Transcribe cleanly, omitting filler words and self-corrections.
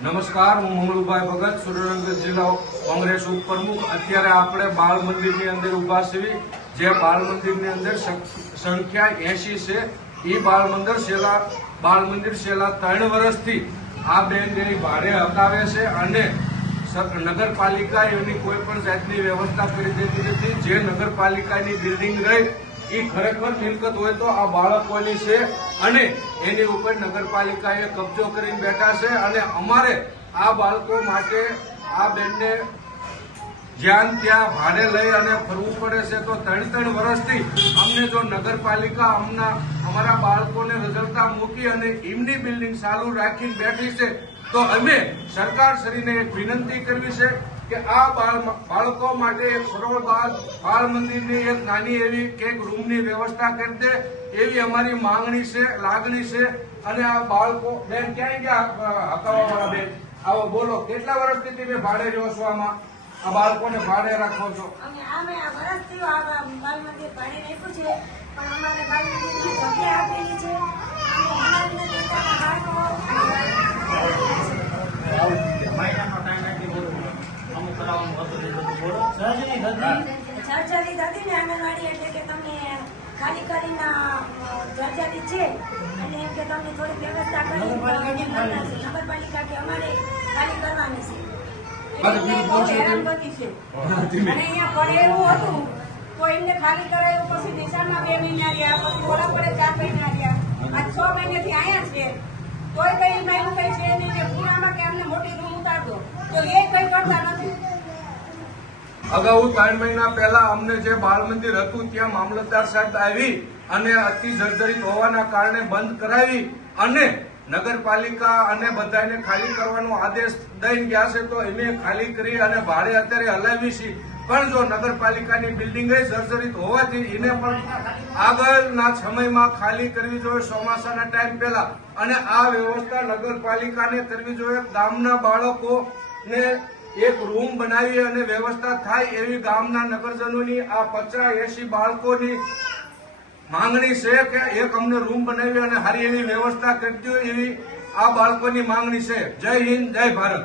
નમસ્કાર, હું મંગળુભાઈ ભગત, સુરેન્દ્રનગર જિલ્લા કોંગ્રેસ ઉપપ્રમુખ। અત્યારે આપણે બાળ મંદિરની અંદર ઉભા છીએ, જે બાળ મંદિરની અંદર સંખ્યા 80 છે। એ બાળ મંદિર છેલ્લા 3 વર્ષથી આ બેન એની ભાડે હકાવે છે અને નગરપાલિકા એની કોઈ પણ જાતની વ્યવસ્થા કરી દેતી નથી। જે નગરપાલિકાની બિલ્ડિંગ રહી એ ખરેખર મિલકત હોય તો આ બાળકોની છે અને એની ઉપર નગરપાલિકાએ કબજો કરીને બેઠા છે અને અમારે આ બાળકો માટે આ બેનને જ્યાં ત્યાં ભાડે લઈ અને ફરવું પડે છે। તો 3 વર્ષથી અમને જો નગરપાલિકા અમારા બાળકોને રઝળતા મૂકી અને એમની બિલ્ડિંગ ચાલુ રાખીને બેઠી છે, તો અમે સરકારશ્રીને એક વિનંતી કરવી છે કે આ બાળકો માટે એક કરોડ બાળ મંદિરની એક નાની એવી કેક રૂમની વ્યવસ્થા કરી દે એવી અમારી માંગણી છે, લાગણી છે। અને આ બાળકો બેન ક્યાં ગયા હકાવવાવાળા બેન, આવો બોલો, કેટલા વર્ષથી તમે ભાડે રહ્યો છો? આ બાળકોને ભાડે રાખો છો? અમે વર્ષથી આ બાળ મંદિર ભાડે રાખ્યું છે, પણ અમારે બાળ મંદિરની જગ્યા આપેલી છે સર્જરી હતી ને આંગણવાડી, એટલે કે તમને ખાલી કરીને સર્જરી છે અને એમ કે તમને થોડી વ્યવસ્થા કરી નગરપાલિકા કે અમારે ખાલી કરવાની છે। હેરાનગતિ છે અને અહીંયા પડે એવું હતું તો એમને ખાલી કરાયું, પછી નિશાળમાં 2 મહિના રહ્યા, પછી ઓલા પડે 4 મહિના રહ્યા, આ 6 મહિનાથી અહીંયા છે, તોય કઈ એમાં એવું કઈ છે નહીં કે પૂરામાં કે અમને મોટી રૂમ ઉતાર દો, તો એ કઈ કરતા નથી। અગાઉ 3 મહિના પહેલા અમને જે બાળ મંદિર હતું ત્યાં મામલતદાર સાહેબ આવી અને અતિ જર્જરિત હોવાના કારણે બંધ કરાવી અને નગરપાલિકા અને બધાને ખાલી કરવાનો આદેશ દઈને ગયા છે। તો અમે ખાલી કરી અને ભાડે અત્યારે હલાવી છે, પણ જો નગરપાલિકાની બિલ્ડિંગ જર્જરિત હોવાથી એને પણ આગળના સમયમાં ખાલી કરવી જોઈએ, ચોમાસાના ટાઈમ પહેલા, અને આ વ્યવસ્થા નગરપાલિકાને કરવી જોઈએ। ગામના બાળકોને એક રૂમ બનાવી અને વ્યવસ્થા થાય એવી ગામના નગરજનોની આ 50-80 બાળકોની માંગણી છે કે એક અમને રૂમ બનાવી અને સારી એવી વ્યવસ્થા કરતી હોય એવી આ બાળકોની માંગણી છે। જય હિન્દ, જય ભારત।